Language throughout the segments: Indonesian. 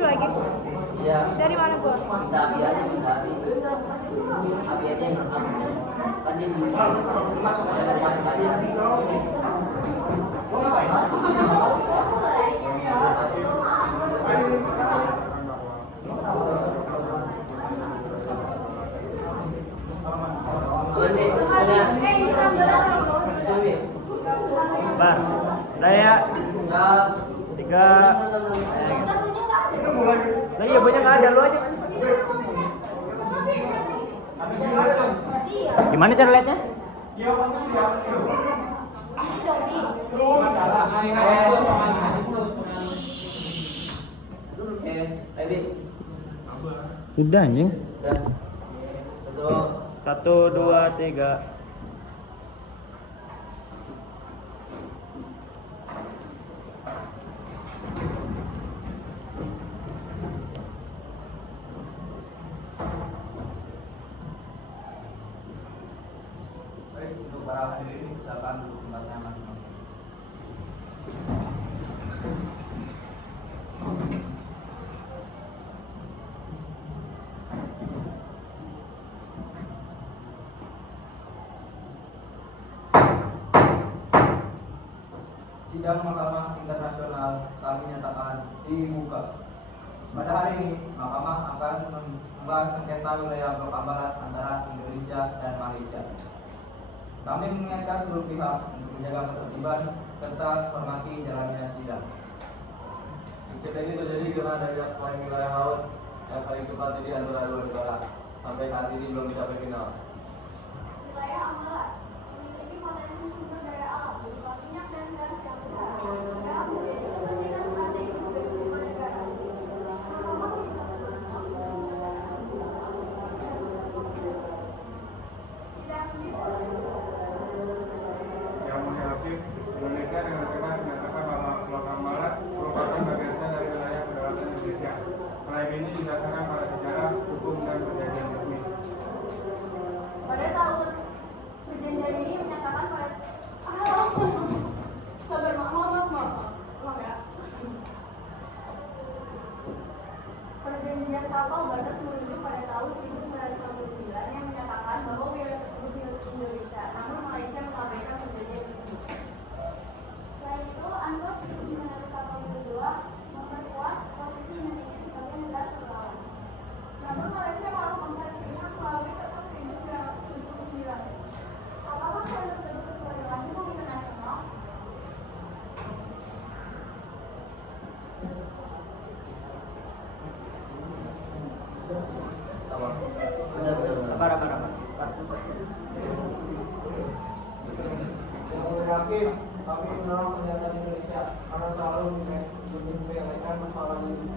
situ lagi. Iya. Dari mana gua? Minta Abi aja, minta Abi. Abi aja yang rekam. Kan dia di masuk aja. Bar, udah ya. 3. Nah iya banyak nggak ada lu aja. Gimana cara lihatnya? Udah anjing. Udah. 1, 2, 3. Baik, untuk para hadirin silakan duduk tempatnya masing-masing. Sidang Mahkamah Internasional kami nyatakan dibuka. Pada hari ini, Mahkamah akan membahas sengketa wilayah Blok A Barat antara Indonesia dan Malaysia. Kami mengingatkan seluruh pihak untuk menjaga ketertiban serta hormati jalannya sidang. Sengketa ini terjadi karena adanya klaim wilayah laut yang saling tempati di antara dua negara. Sampai saat ini belum dicapai final. Wilayah Amarat memiliki potensi sumber daya alam berupa minyak dan gas yang besar yang memiliki kepentingan strategis bagi kedua negara. Mahkamah juga Yang Mulia Hakim, Indonesia dengan tegas menyatakan bahwa Blok A Barat merupakan bagian dari wilayah kedaulatan Indonesia. Klaim ini didasarkan pada sejarah, hukum, dan perjanjian resmi. pada tahun perjanjian ini menyatakan pada sabar maaf ya. Perjanjian kapal batas menuju pada tahun 1969 yang menyatakan bahwa wilayah tersebut milik Indonesia, namun Malaysia mengabaikan perjanjian tersebut. Selain itu, UNCLOS menurut kapal kedua memperkuat posisi Indonesia sebagai negara kepulauan. Namun Malaysia malah membuat pilihan melalui Ketua 1979. Apakah hal tersebut sesuai dengan hukum internasional? Apa. Yang Mulia Hakim, kami menolak pernyataan Indonesia karena selalu menyepelekan masalah ini.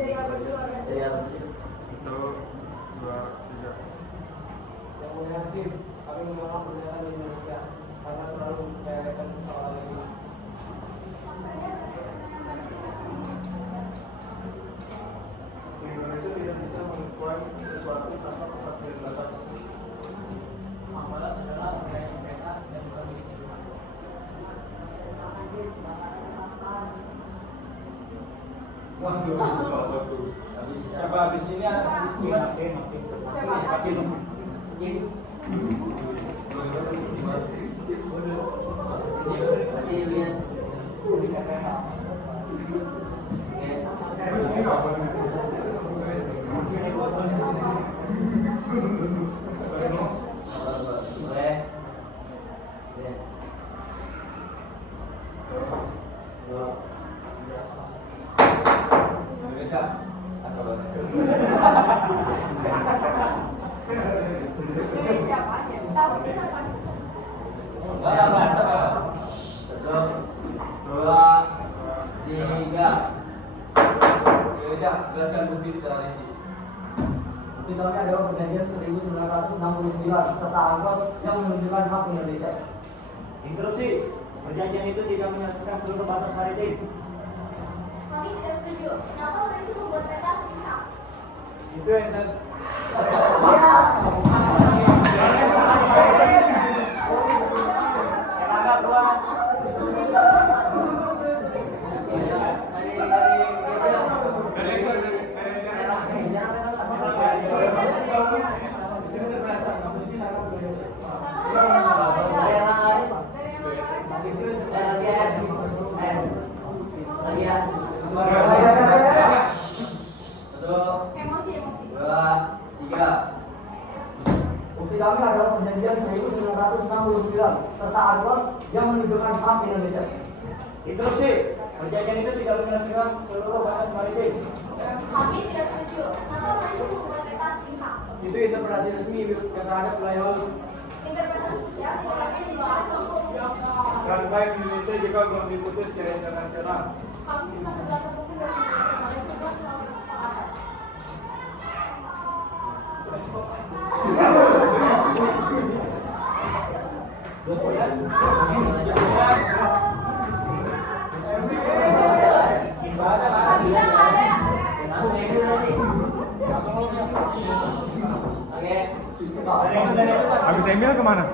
Dari apa dulu? Iya. 1, 2, 3. Yang Mulia Hakim, kami menolak pernyataan Indonesia karena terlalu menyepelekan masalah ini. Indonesia tidak bisa mengklaim sesuatu tanpa kepastian batas. Amarat adalah wilayah sengketa dan bukan milik semua. Coba habis ini ada makin. Indonesia, asal Indonesia apa aja? Tahu kenapa? 1, 2, 3. Indonesia, jelaskan bukti secara rinci. Bukti kami adalah perjanjian 1969 serta UNCLOS yang menunjukkan hak Indonesia. Interupsi. Perjanjian itu tidak menyelesaikan seluruh batas maritim. Kami tidak setuju. Kenapa Malaysia membuat peta sepihak? Itu yang Ya. serta angkos yang menunjukkan map Indonesia. Interupsi. Perjanjian itu tidak menyelesaikan seluruh batas maritim. Kami tidak setuju. Kenapa Malaysia membuat peta hak? Itu interpretasi resmi terhadap wilayah laut. Interpretasi ya, sebenarnya dibahas hukum. Rantai Indonesia juga belum diputus secara internasional. Kami bisa bergerak hukum dari Malaysia buat melalui kesepakatan. Kami tidak ada. Habis Emil kemana?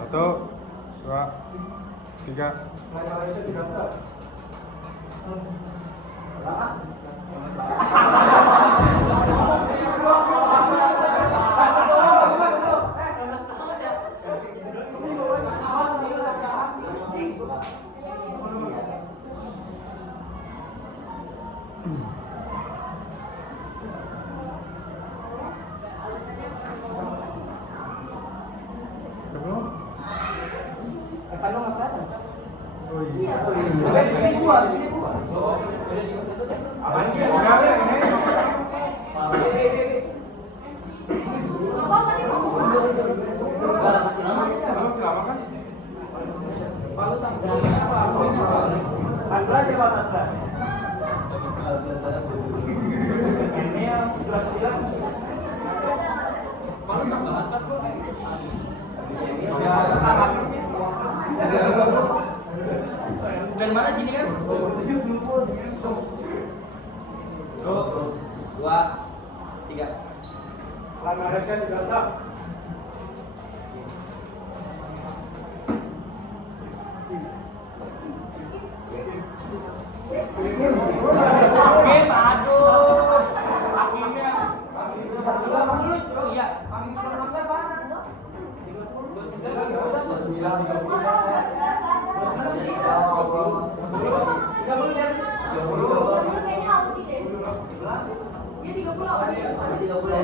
Satu, dua, tiga. Malaysia tidak sah. Belum? Kandung apa? Oh iya. Di sini dua. Apaan sih? Udah, ini. Apa tadi ngomong? Belum lama kan? Atlas ya Pak Atlas. Ini yang kelas 9. Dari mana sini kan? Satu, dua, tiga. Malaysia tidak sah. Oke, aduh. Hakimnya. Oh iya, kami tidak melanggar Pak. 30 Audi deh. Dia 30 Audi. Audi 22.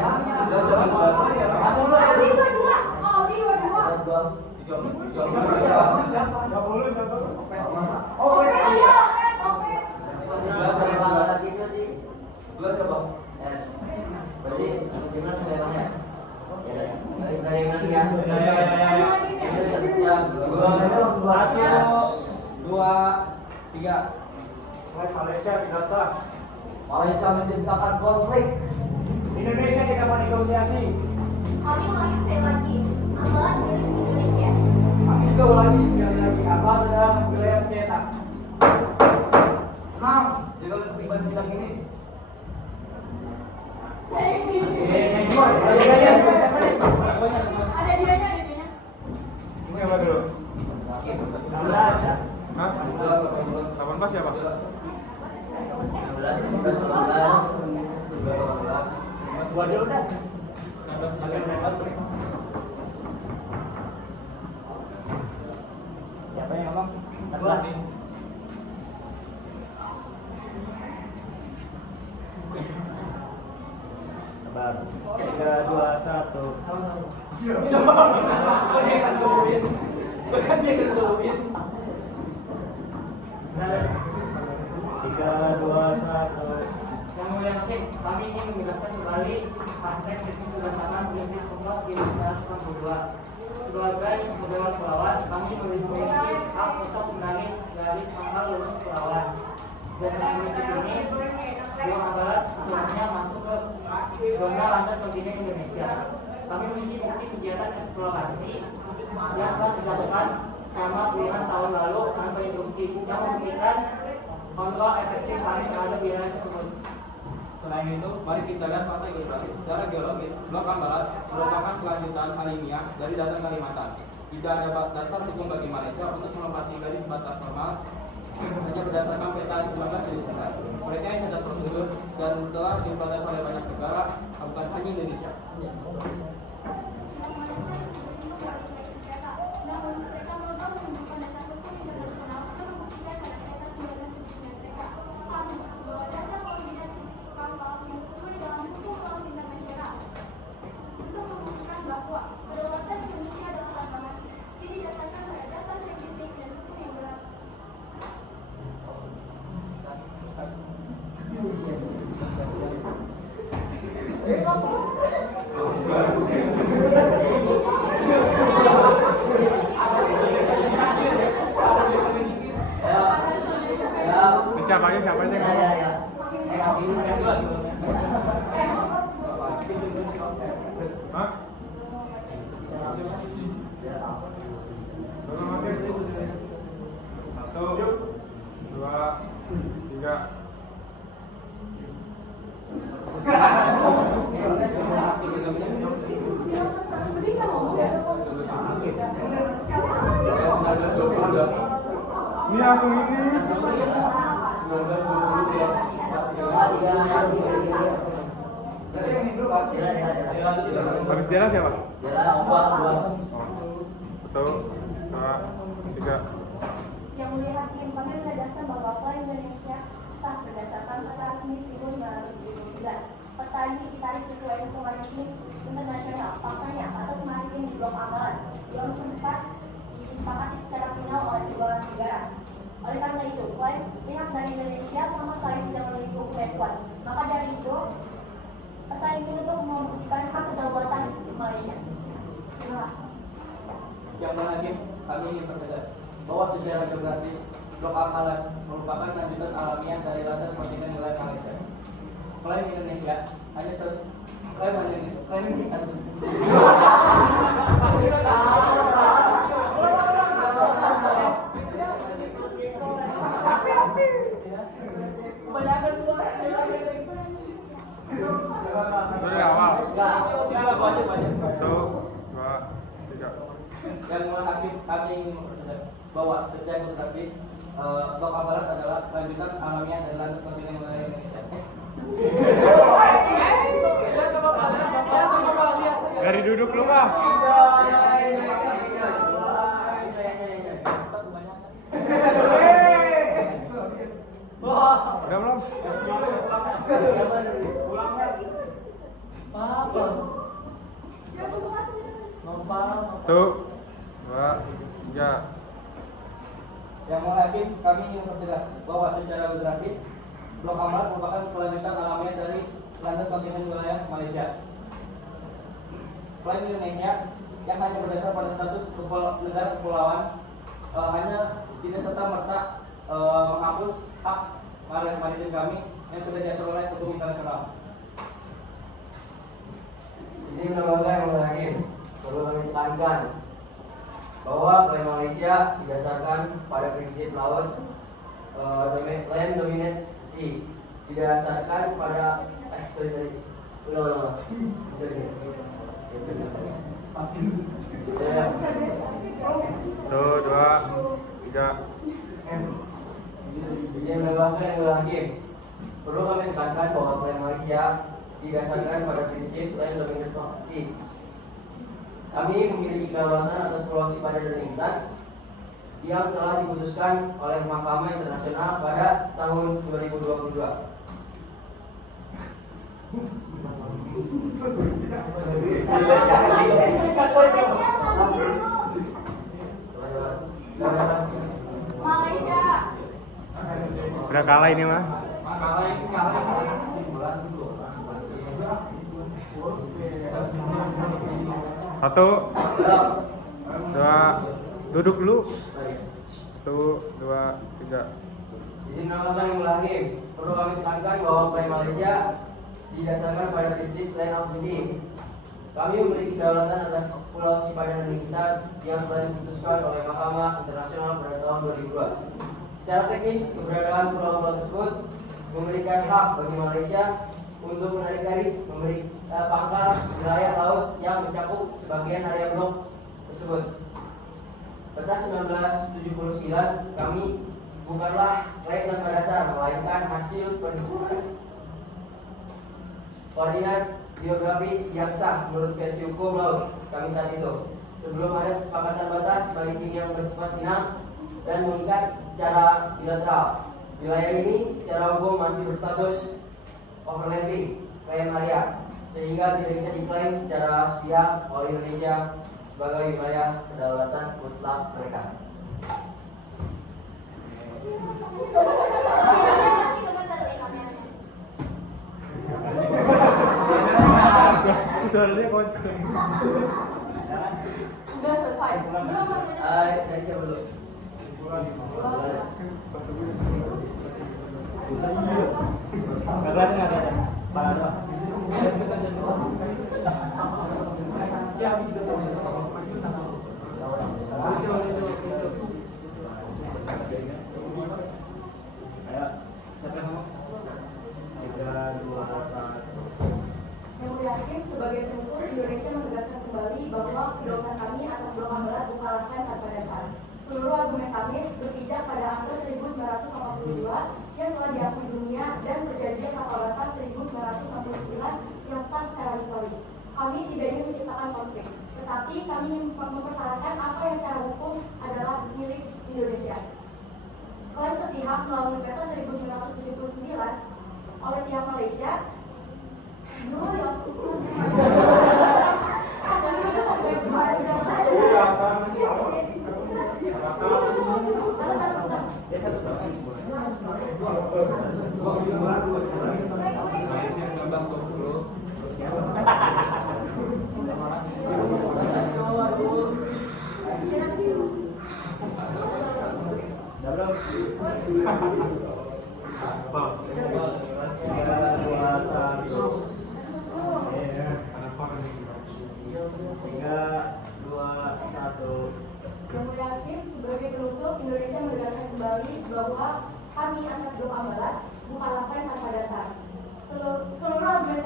Oh, Audi 22. Oke, ayo, oke. Satu, dua, tiga. Malaysia tidak sah. Malaysia menciptakan konflik. Indonesia tidak menegosiasi. Kami ulangi sekali lagi. Amalan dari Indonesia. Kami juga ulangi sekali lagi. Apa adalah wilayah sengketa? Enam. Jaga ketertiban sidang ini. Ada dianya. Ini apa dulu? 16. Hah? 18 siapa? 2 dulu dah. Siapa yang ngomong? 14. Sabar. 3, 2, 1. Tiga, dua, satu. Yang mulia hakim, kami ingin menjelaskan kembali aspek teknis berdasarkan prinsip pokok di 1962. Sebagai pegawai kepulauan, kami memiliki hak untuk menangani dari tanggal lulus kepulauan. Dan prinsip ini, Jawa Barat sebenarnya masuk ke zona landas kontinen Indonesia. Kami memiliki bukti kegiatan eksplorasi yang telah dilakukan selama puluhan tahun lalu tanpa interupsi yang membuktikan kontrol efektif kami terhadap wilayah tersebut. Selain itu, mari kita lihat fakta geografis. Secara geologis, Blok Barat merupakan kelanjutan alamiah dari dataran Kalimantan. Tidak ada dasar hukum bagi Malaysia untuk menempati garis batas formal hanya berdasarkan peta 1979. Mereka yang cacat prosedur dan telah diprotes oleh banyak negara, bukan hanya Indonesia. Namun mereka gagal menunjukkan dasar hukum internasional yang membuktikan pada peta 1979 mereka. Kami bahwa data Ini langsung ini. 1920 Berarti yang ini dulu kan? Habis Dela siapa? dua. Satu, dua, tiga. Yang mulia hakim, kami menegaskan bahwa klaim Indonesia sah berdasarkan peta resmi 1929. Peta ini ditarik sesuai hukum maritim internasional. Faktanya, atas maritim di blok amalan belum sempat disepakati secara final oleh kedua negara. Oleh karena itu, klaim pihak dari Indonesia sama sekali tidak memiliki hukum yang kuat. Maka dari itu, peta ini untuk membuktikan hak kedaulatan Malaysia. Terima kasih. Yang mulia hakim, kami ingin pertegas bahwa sejarah geografis blok amalan merupakan lanjutan alamiah dari landas kontinen wilayah Malaysia. Klaim Indonesia hanya satu Dari awal. Satu, dua, tiga. Yang mulia hakim, kami ingin mempertegas bahwa sejarah geografis blok amalan adalah lanjutan alamiah dari landas kontinen wilayah Indonesia. Dari duduk lu mah. Udah belum? Satu, dua, tiga. Yang mulia hakim, kami ingin mempertegas bahwa secara geografis blok amalan merupakan kelanjutan alamiah dari landas kontinen wilayah Malaysia. Klaim Indonesia yang hanya berdasar pada status negara kepulauan hanya tidak serta merta menghapus hak maritim kami yang sudah diatur oleh hukum internasional. Ini lembaga yang hakim perlu kami tekankan bahwa klaim Malaysia didasarkan pada prinsip laut land dominance sea, didasarkan pada ulang. Satu, dua, tiga. Izin lembaga yang hakim perlu kami tekankan bahwa klaim Malaysia didasarkan pada prinsip land dominance sea. Kami memiliki kedaulatan atas Pulau Sipadan dan Intan yang telah diputuskan oleh Mahkamah Internasional pada tahun 2022. Malaysia. Udah kalah ini mah. Satu, dua, duduk dulu. Satu, dua, tiga. Izin lembaga yang hakim perlu kami tekankan bahwa klaim Malaysia didasarkan pada prinsip land of the sea. Kami memiliki kedaulatan atas Pulau Sipadan dan Intan yang telah diputuskan oleh Mahkamah Internasional pada tahun 2002. Secara teknis, keberadaan pulau-pulau tersebut memberikan hak bagi Malaysia untuk menarik garis, memberi pangkal wilayah laut yang mencakup sebagian area blok tersebut. Peta 1979 kami bukanlah klaim tanpa dasar, melainkan hasil perhitungan koordinat geografis yang sah menurut versi hukum laut kami saat itu. Sebelum ada kesepakatan batas maritim yang bersifat final dan mengikat secara bilateral, wilayah ini secara hukum masih berstatus overlapping klaim area, sehingga tidak bisa diklaim secara sepihak oleh Indonesia sebagai wilayah kedaulatan mutlak mereka. Suaranya kocok. Udah selesai. Dari siapa dulu? Yang mulia hakim, sebagai penutur, Indonesia menegaskan kembali bahwa kedaulatan kami atas blok amalan bukanlah tanpa dasar. Seluruh argumen kami berpijak pada angka 1982 yang telah diakui dunia dan perjanjian kapal batas 1969 yang sah secara historis. Kami tidak ingin menciptakan konflik, tetapi kami ingin mempertahankan apa yang secara hukum adalah milik Indonesia. Klaim sepihak melalui peta 1979 oleh pihak Malaysia dulu ya Yang Mulia Hakim, sebagai penutup, Indonesia menegaskan kembali bahwa kami atas doa barat bukanlah klaim tanpa dasar. Seluruh argumen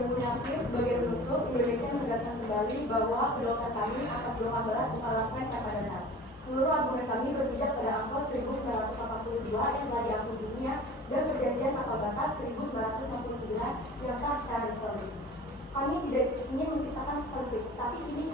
Yang Mulia Hakim, sebagai penutup, Indonesia menegaskan kembali bahwa kedaulatan kami atas bloka barat bukanlah klaim tanpa dasar. Seluruh argumen kami berpijak pada angka 1982 yang telah diakui dunia dan perjanjian kapal batas 1969 yang sah secara historis. Kami tidak ingin menciptakan konflik, tapi ini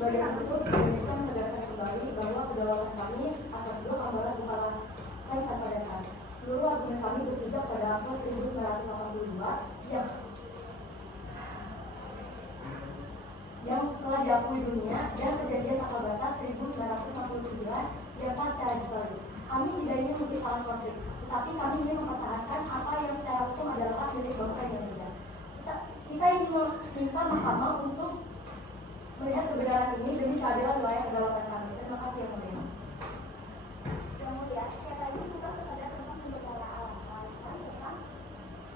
sebagai penutup, Indonesia menegaskan kembali bahwa kedaulatan kami atas bloka barat bukanlah klaim tanpa dasar. Seluruh argumen kami berpijak pada angka 1982 yang telah diakui dunia dan perjanjian kapal batas 1969 yang sah secara historis. Kami tidak ingin menciptakan konflik, tetapi kami ingin mempertahankan apa yang secara hukum adalah hak milik bangsa Indonesia. Kita ingin meminta mahkamah untuk melihat kebenaran ini demi keadilan wilayah kedaulatan kami. Terima kasih yang mulia. Yang mulia, sekali lagi bukan sekadar tentang sumber daya alam, melainkan tentang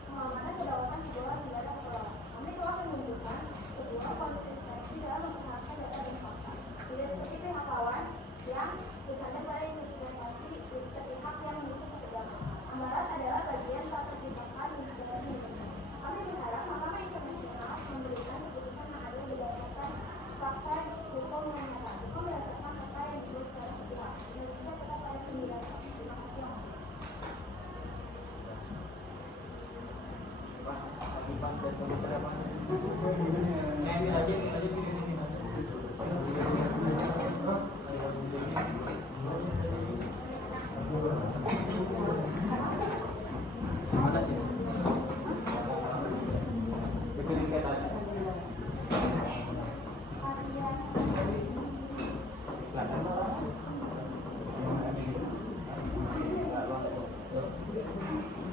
pengamanan kedaulatan sebuah negara kepulauan. Kami telah menunjukkan sebuah konsistensi dalam mempertahankan data dan fakta. Tidak seperti pihak lawan yang bersandar pada interpretasi dari sepihak yang menuju ketegangan. Amarat adalah bagian tak terpisahkan dari negara Indonesia. Kami berharap Mahkamah Internasional memberikan keputusan yang adil berdasarkan fakta hukum yang nyata, bukan berdasarkan kata yang dibuat secara sepihak. Indonesia tetap pada pendirian. Terima kasih yang mulia.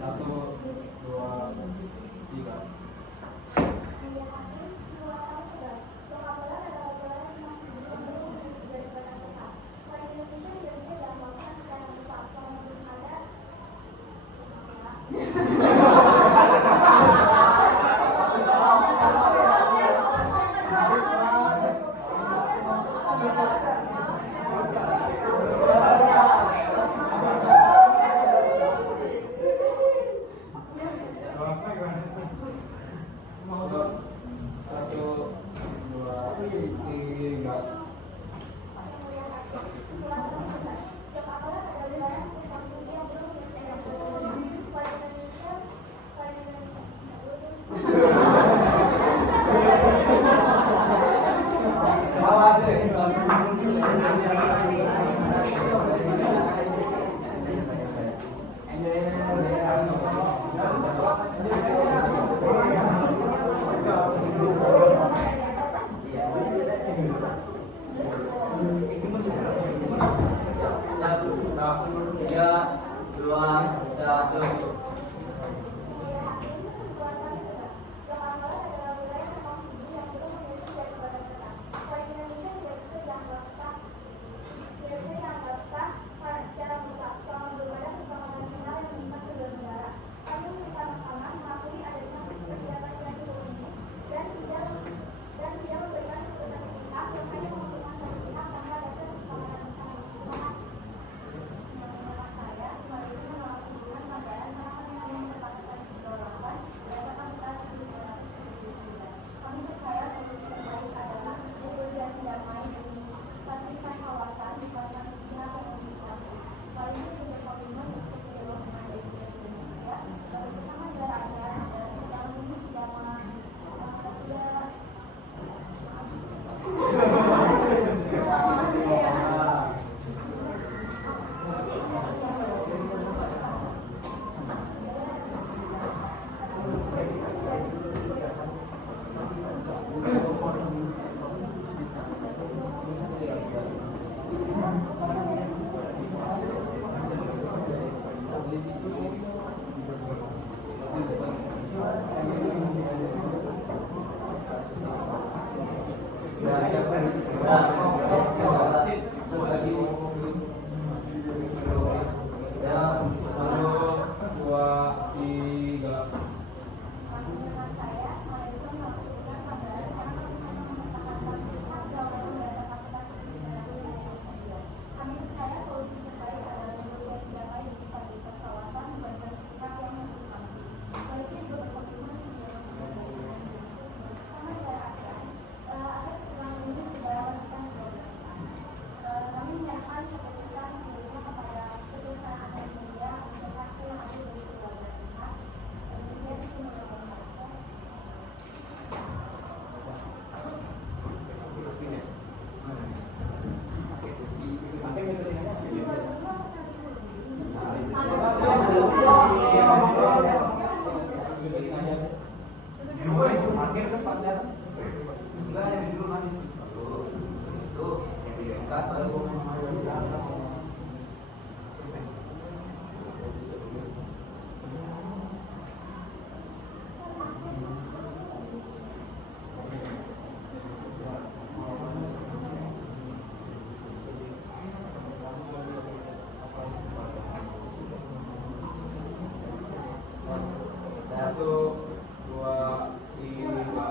Satu Satu, dua, tiga. Tiga, dua, satu. Satu, dua, tiga.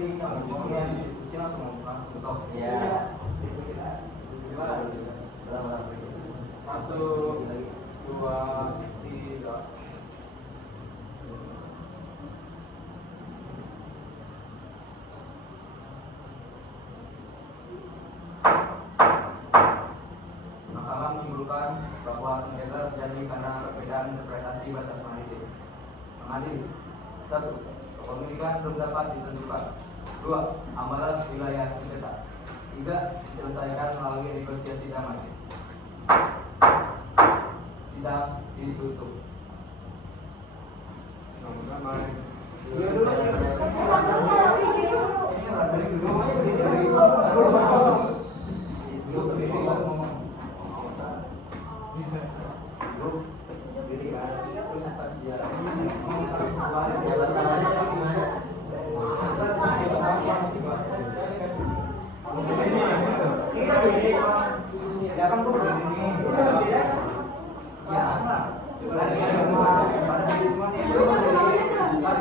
tadi ngomongnya di diskusi langsung betul. Ya. Gimana? Ulang. 1, 2, 3. Mahkamah menyimpulkan bahwa sengketa terjadi karena perbedaan interpretasi batas mandatif. Mengadil. 1. Kepemilikan belum dapat ditentukan. 2. Ambalas wilayah sengketa. 3. Diselesaikan melalui negosiasi damai. Sidang ditutup. Ya kan gue begini nih. Ya,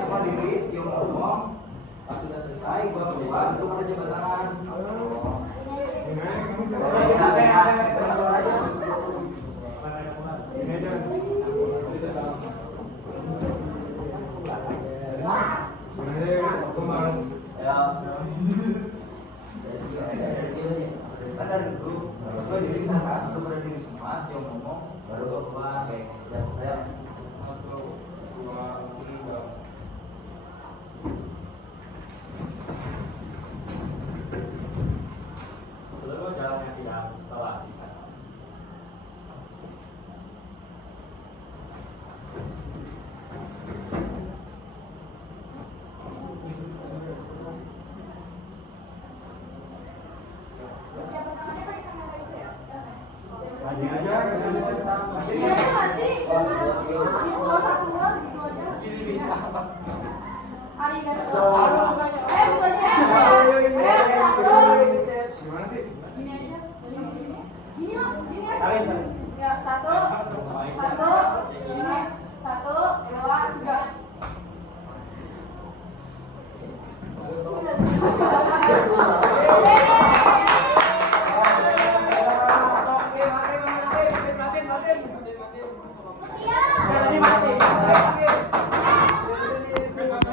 cuma diri, dia ngomong, pas sudah selesai, gua keluar, itu pada jabat tangan. Ini aja. Ya. Jadi Ada dulu, gua diri sana, itu pada diri semua, dia ngomong, baru gua keluar kayak ya. 1, 2, 3. Seluruh jalannya sidang telah disahkan. Ini aja. Iya nggak sih? Gitu usah keluar gitu aja. Arigato. Bukannya. Satu. Gimana sih? Gini aja. Gini lah. Gini aja. Salim. Ya, satu.